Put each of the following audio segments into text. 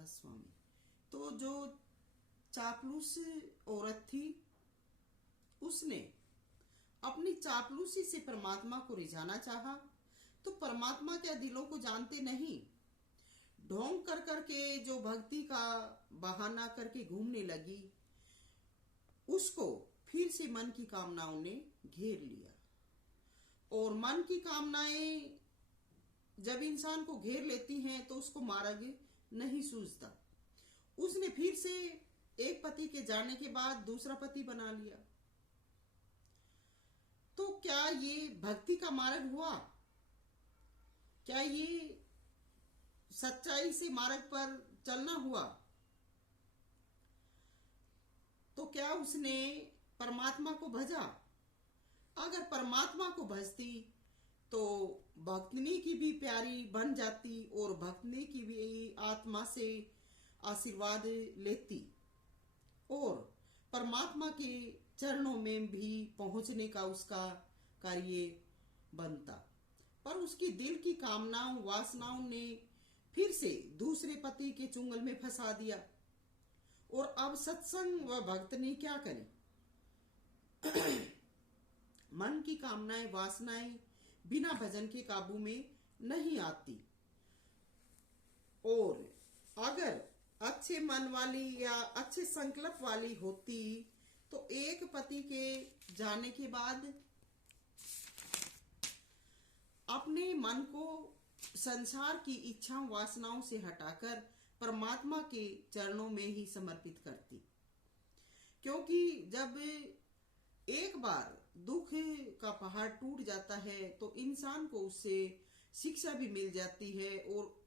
रामदास स्वामी। तो जो चापलूस औरत थी, उसने अपनी चापलूसी से परमात्मा को रिझाना चाहा, तो परमात्मा क्या दिलों को जानते नहीं, ढोंग कर करके जो भक्ति का बहाना करके घूमने लगी, उसको फिर से मन की कामनाओं ने घेर लिया। और मन की कामनाएं जब इंसान को घेर लेती हैं तो उसको मार्ग नहीं सूझता। उसने फिर से एक पति के जाने के बाद दूसरा पति बना लिया। तो क्या ये भक्ति का मार्ग हुआ? क्या ये सच्चाई से मार्ग पर चलना हुआ? तो क्या उसने परमात्मा को भजा? अगर परमात्मा को भजती तो भक्तनी की भी प्यारी बन जाती और भक्तनी की भी आत्मा से आशीर्वाद लेती और परमात्मा के चरणों में भी पहुंचने का उसका कार्य बनता। पर उसकी दिल की कामनाओं वासनाओं ने फिर से दूसरे पति के चुंगल में फंसा दिया। और अब सत्संग व भक्तनी क्या करे? मन की कामनाएं वासनाएं बिना भजन के काबू में नहीं आती। और अगर अच्छे मन वाली या अच्छे संकल्प वाली होती तो एक पति के जाने के बाद अपने मन को संसार की इच्छाओं वासनाओं से हटाकर परमात्मा के चरणों में ही समर्पित करती। क्योंकि जब एक बार दुख का पहाड़ टूट जाता है तो इंसान को उससे शिक्षा भी मिल जाती है और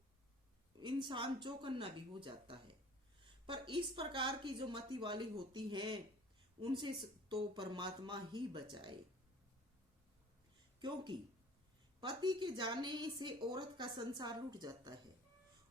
इंसान चौकन्ना भी हो जाता है। पर इस प्रकार की जो मति वाली होती हैं उनसे तो परमात्मा ही बचाए। क्योंकि पति के जाने से औरत का संसार लूट जाता है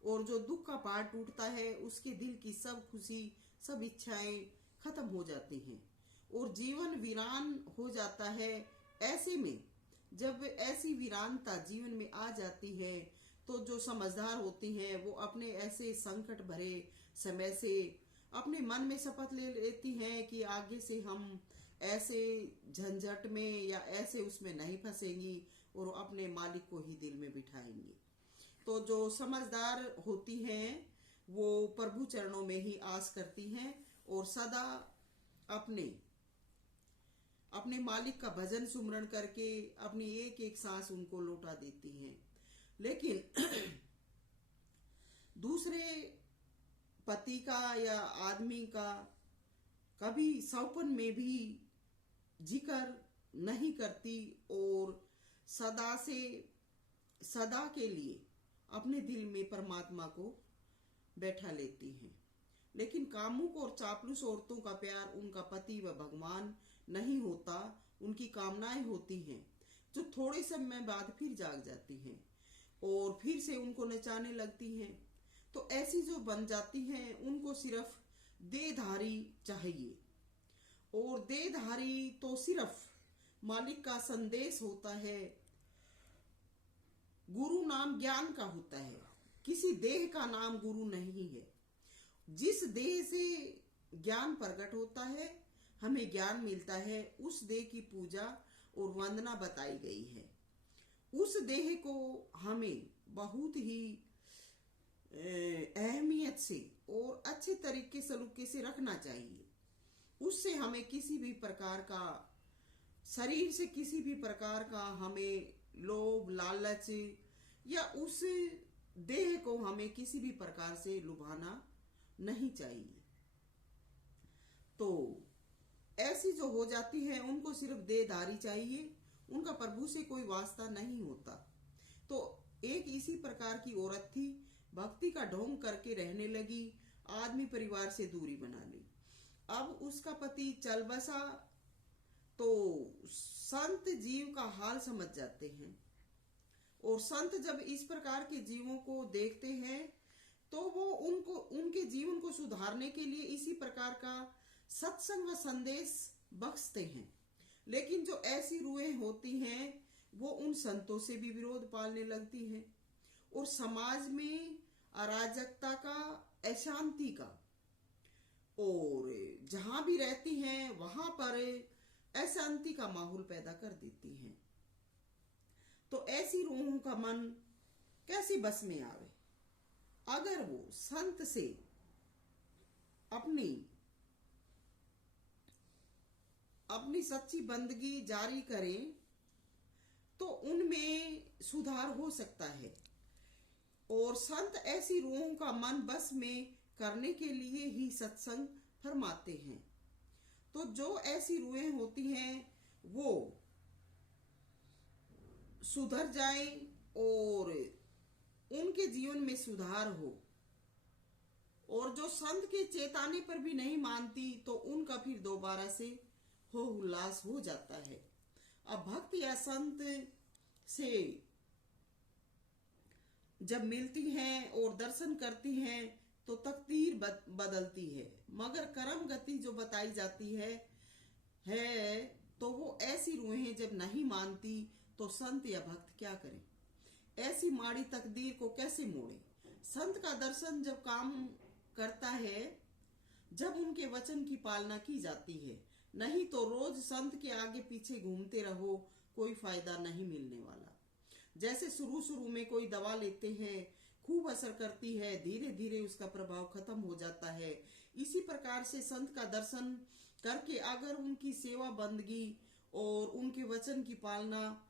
और जो दुख का पहाड़ टूटता है उसके दिल की सब खुशी सब इच्छाएं खत्म हो जाती हैं और जीवन वीरान हो जाता है। ऐसे में जब ऐसी वीरानता जीवन में आ जाती है तो जो समझदार होती हैं वो अपने ऐसे संकट भरे समय से अपने मन में शपथ ले लेती हैं कि आगे से हम ऐसे झंझट में या ऐसे उसमें नहीं फंसेंगी और अपने मालिक को ही दिल में बिठाएंगी। तो जो समझदार होती हैं वो प्रभु चरणों में ही आस करती हैं और सदा अपने मालिक का भजन सुमरण करके अपनी एक एक सांस उनको लौटा देती हैं। लेकिन दूसरे पति का या आदमी का कभी सौपन में भी जिक्र नहीं करती और सदा के लिए अपने दिल में परमात्मा को बैठा लेती हैं। लेकिन कामुक और चापलूस औरतों का प्यार उनका पति व भगवान नहीं होता, उनकी कामनाएं होती हैं जो थोड़े समय बाद फिर जाग जाती हैं और फिर से उनको नचाने लगती हैं। तो ऐसी जो बन जाती हैं उनको सिर्फ देहधारी चाहिए और देहधारी तो सिर्फ मालिक का संदेश होता है। गुरु नाम ज्ञान का होता है, किसी देह का नाम गुरु नहीं है। जिस देह से ज्ञान प्रकट होता है हमें ज्ञान मिलता है, उस देह की पूजा और वंदना बताई गई है। उस देह को हमें बहुत ही अहमियत से और अच्छे तरीके सलूके से रखना चाहिए। उससे हमें किसी भी प्रकार का शरीर से किसी भी प्रकार का हमें लोभ लालच या उस देह को हमें किसी भी प्रकार से लुभाना नहीं चाहिए। तो ऐसी जो हो जाती है उनको सिर्फ देहधारी चाहिए, उनका प्रभु से कोई वास्ता नहीं होता। तो एक इसी प्रकार की औरत थी, भक्ति का ढोंग करके रहने लगी, आदमी परिवार से दूरी बना ली। अब उसका पति चल बसा तो संत जीव का हाल समझ जाते हैं और संत जब इस प्रकार के जीवों को देखते हैं तो वो उनके जीवन को सुधारने के लिए इसी प्रकार का सत्संग व संदेश बख्शते हैं। लेकिन जो ऐसी रूहें होती हैं वो उन संतों से भी विरोध पालने लगती हैं और समाज में अराजकता का, अशांति का, और जहां भी रहती हैं वहां पर अशांति का माहौल पैदा कर देती हैं। तो ऐसी रूहों का मन कैसे बस में आवे? अगर वो संत से अपनी सच्ची बंदगी जारी करें तो उनमें सुधार हो सकता है। और संत ऐसी रूहों का मन बस में करने के लिए ही सत्संग फरमाते हैं। तो जो ऐसी रूहें होती हैं वो सुधर जाएं और उनके जीवन में सुधार हो। और जो संत के चेताने पर भी नहीं मानती तो उनका फिर दोबारा से हो उल्लास हो जाता है। अब भक्त या संत से जब मिलती हैं और दर्शन करती हैं तो तकदीर बदलती है, मगर कर्म गति जो बताई जाती है तो वो ऐसी रूहें जब नहीं मानती तो संत या भक्त क्या करें? ऐसी माड़ी तकदीर को कैसे मोड़े? संत का दर्शन जब काम करता है, जब उनके वचन की पालना की जाती है, नहीं तो रोज संत के आगे पीछे घूमते रहो, कोई फायदा नहीं मिलने वाला। जैसे शुरू में कोई दवा लेते हैं, खूब असर करती है, धीरे धीरे उसका प्रभाव खत्म हो जाता है। इसी प्रकार से संत का दर्शन करके अगर उनकी सेवा बंदगी और उनके वचन की पालना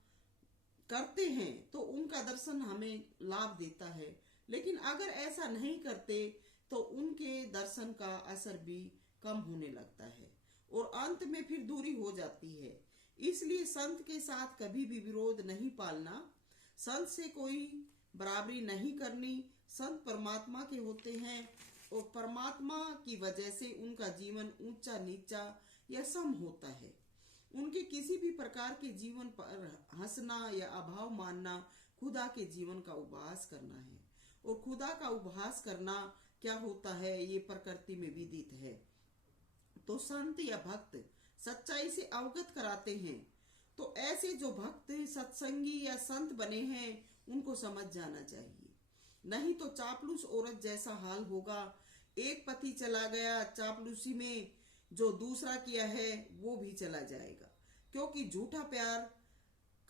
करते हैं तो उनका दर्शन हमें लाभ देता है। लेकिन अगर ऐसा नहीं करते तो उनके दर्शन का असर भी कम होने लगता है और अंत में फिर दूरी हो जाती है। इसलिए संत के साथ कभी भी विरोध नहीं पालना, संत से कोई बराबरी नहीं करनी। संत परमात्मा के होते हैं और परमात्मा की वजह से उनका जीवन ऊंचा नीचा या सम होता है। उनके किसी भी प्रकार के जीवन पर हंसना या अभाव मानना खुदा के जीवन का उपहास करना है। और खुदा का उपहास करना क्या होता है ये प्रकृति में विदित है। तो संत या भक्त सच्चाई से अवगत कराते हैं। तो ऐसे जो भक्त सत्संगी या संत बने हैं उनको समझ जाना चाहिए, नहीं तो चापलूस औरत जैसा हाल होगा। एक पति चला गया चापलूसी में, जो दूसरा किया है वो भी चला जाएगा, क्योंकि झूठा प्यार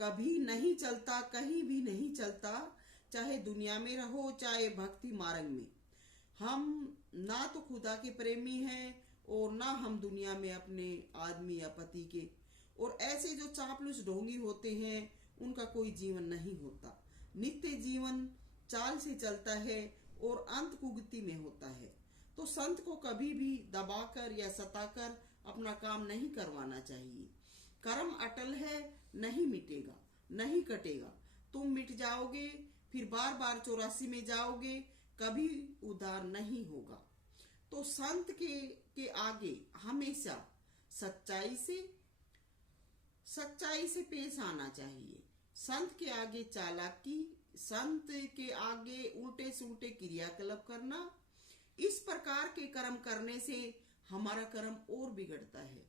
कभी नहीं चलता, कहीं भी नहीं चलता, चाहे दुनिया में रहो चाहे भक्ति मार्ग में। हम ना तो खुदा के प्रेमी हैं और ना हम दुनिया में अपने आदमी या पति के। और ऐसे जो चापलूस ढोंगी होते हैं उनका कोई जीवन नहीं होता। नित्य जीवन चाल से चलता है और अंत कुगति में होता है। तो संत को कभी भी दबाकर या सताकर अपना काम नहीं करवाना चाहिए। कर्म अटल है, नहीं मिटेगा, नहीं कटेगा। तुम मिट जाओगे, फिर बार बार 84 में जाओगे, कभी उद्धार नहीं होगा। तो संत के आगे हमेशा सच्चाई से पेश आना चाहिए। संत के आगे चालाकी, संत के आगे उल्टे सुल्टे क्रियाकलाप करना, इस प्रकार के कर्म करने से हमारा कर्म और बिगड़ता है।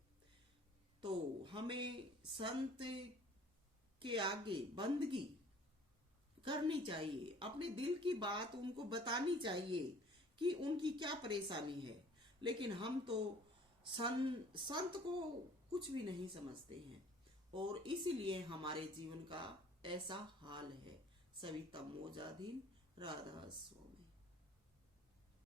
तो हमें संत के आगे बंदगी करनी चाहिए, अपने दिल की बात उनको बतानी चाहिए कि उनकी क्या परेशानी है। लेकिन हम तो संत को कुछ भी नहीं समझते हैं और इसीलिए हमारे जीवन का ऐसा हाल है। सविता मोजाधीन, राधा स्वामी।